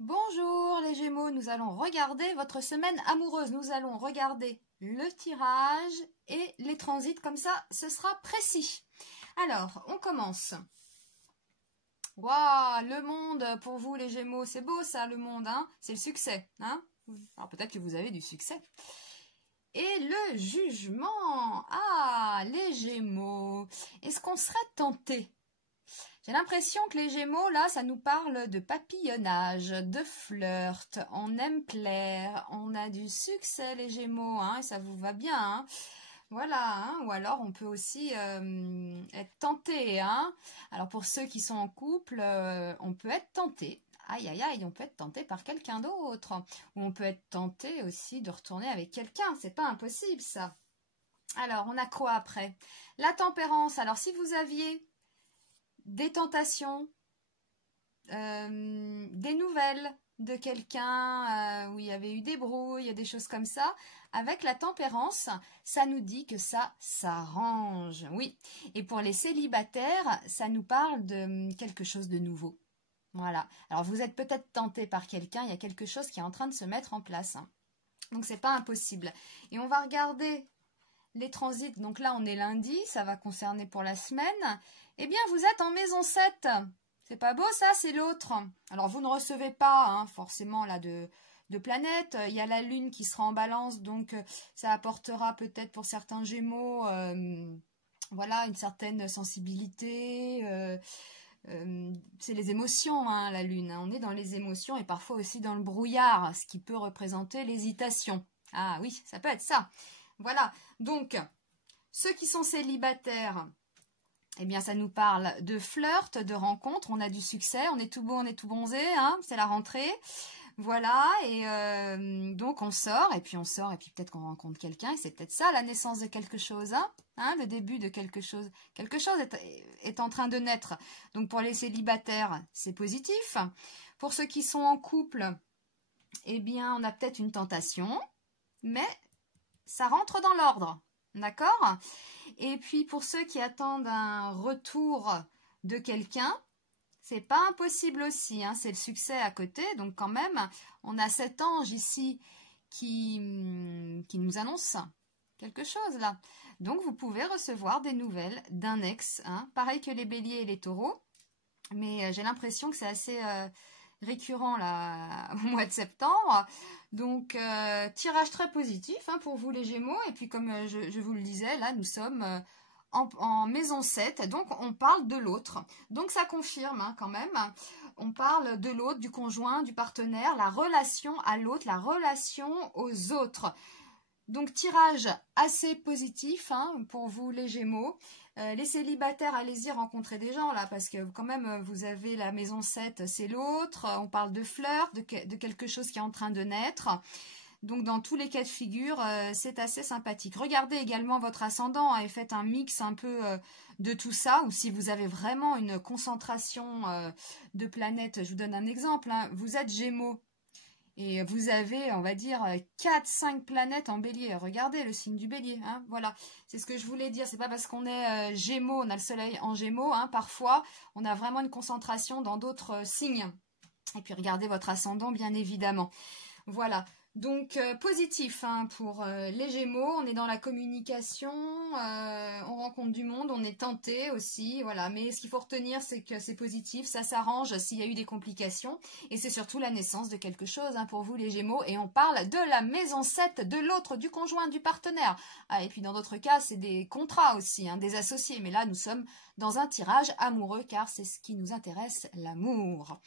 Bonjour les Gémeaux, nous allons regarder votre semaine amoureuse. Nous allons regarder le tirage et les transits, comme ça ce sera précis. Alors, on commence. Waouh, le monde pour vous les Gémeaux, c'est beau ça le monde, hein? C'est le succès, hein? Alors peut-être que vous avez du succès. Et le jugement. Ah, les Gémeaux, est-ce qu'on serait tenté? J'ai l'impression que les Gémeaux, là, ça nous parle de papillonnage, de flirt, on aime plaire, on a du succès, les Gémeaux, hein, et ça vous va bien, hein. Voilà, hein, ou alors on peut aussi être tenté, hein. Alors pour ceux qui sont en couple, on peut être tenté. Aïe, aïe, aïe, on peut être tenté par quelqu'un d'autre. Ou on peut être tenté aussi de retourner avec quelqu'un, c'est pas impossible ça. Alors, on a quoi après? La tempérance, alors si vous aviez des tentations, des nouvelles de quelqu'un où il y avait eu des brouilles, des choses comme ça, avec la tempérance, ça nous dit que ça s'arrange, oui. Et pour les célibataires, ça nous parle de quelque chose de nouveau. Voilà. Alors vous êtes peut-être tenté par quelqu'un, il y a quelque chose qui est en train de se mettre en place. Donc c'est pas impossible. Et on va regarder les transits. Donc là on est lundi, ça va concerner pour la semaine. Eh bien, vous êtes en maison 7. C'est pas beau, ça, c'est l'autre. Alors, vous ne recevez pas, hein, forcément, là, de planètes. Il y a la Lune qui sera en balance, donc ça apportera peut-être pour certains Gémeaux, voilà, une certaine sensibilité. C'est les émotions, hein, la Lune. Hein. On est dans les émotions et parfois aussi dans le brouillard, ce qui peut représenter l'hésitation. Ah oui, ça peut être ça. Voilà. Donc, ceux qui sont célibataires... Eh bien, ça nous parle de flirt, de rencontre. On a du succès, on est tout beau, on est tout bronzé, hein, c'est la rentrée. Voilà, et donc on sort, et puis peut-être qu'on rencontre quelqu'un, et c'est peut-être ça la naissance de quelque chose, hein, le début de quelque chose. Quelque chose est en train de naître. Donc pour les célibataires, c'est positif. Pour ceux qui sont en couple, eh bien, on a peut-être une tentation, mais ça rentre dans l'ordre. D'accord? Et puis pour ceux qui attendent un retour de quelqu'un, c'est pas impossible aussi, hein, c'est le succès à côté, donc quand même, on a cet ange ici qui nous annonce quelque chose là. Donc vous pouvez recevoir des nouvelles d'un ex, hein, pareil que les béliers et les taureaux, mais j'ai l'impression que c'est assez récurrent là au mois de septembre. Donc, tirage très positif hein, pour vous les Gémeaux. Et puis, comme je vous le disais, là, nous sommes en maison 7. Donc, on parle de l'autre. Donc, ça confirme hein, quand même. On parle de l'autre, du conjoint, du partenaire, la relation à l'autre, la relation aux autres. Donc, tirage assez positif hein, pour vous les Gémeaux. Les célibataires, allez-y rencontrer des gens là, parce que quand même, vous avez la maison 7, c'est l'autre. On parle de flirt, de quelque chose qui est en train de naître. Donc, dans tous les cas de figure, c'est assez sympathique. Regardez également votre ascendant hein, et faites un mix un peu de tout ça. Ou si vous avez vraiment une concentration de planètes, je vous donne un exemple. Hein, vous êtes Gémeaux. Et vous avez, on va dire, 4-5 planètes en bélier. Regardez le signe du bélier. Hein, voilà, c'est ce que je voulais dire. C'est pas parce qu'on est Gémeaux, on a le soleil en Gémeaux. Hein, parfois, on a vraiment une concentration dans d'autres signes. Et puis, regardez votre ascendant, bien évidemment. Voilà. Donc, positif hein, pour les Gémeaux, on est dans la communication, on rencontre du monde, on est tenté aussi, voilà. Mais ce qu'il faut retenir, c'est que c'est positif, ça s'arrange s'il y a eu des complications. Et c'est surtout la naissance de quelque chose hein, pour vous les Gémeaux. Et on parle de la maison 7, de l'autre, du conjoint, du partenaire. Ah, et puis dans d'autres cas, c'est des contrats aussi, hein, des associés. Mais là, nous sommes dans un tirage amoureux, car c'est ce qui nous intéresse, l'amour.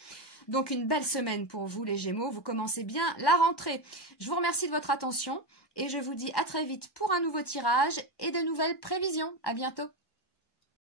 Donc une belle semaine pour vous les Gémeaux, vous commencez bien la rentrée. Je vous remercie de votre attention et je vous dis à très vite pour un nouveau tirage et de nouvelles prévisions. À bientôt.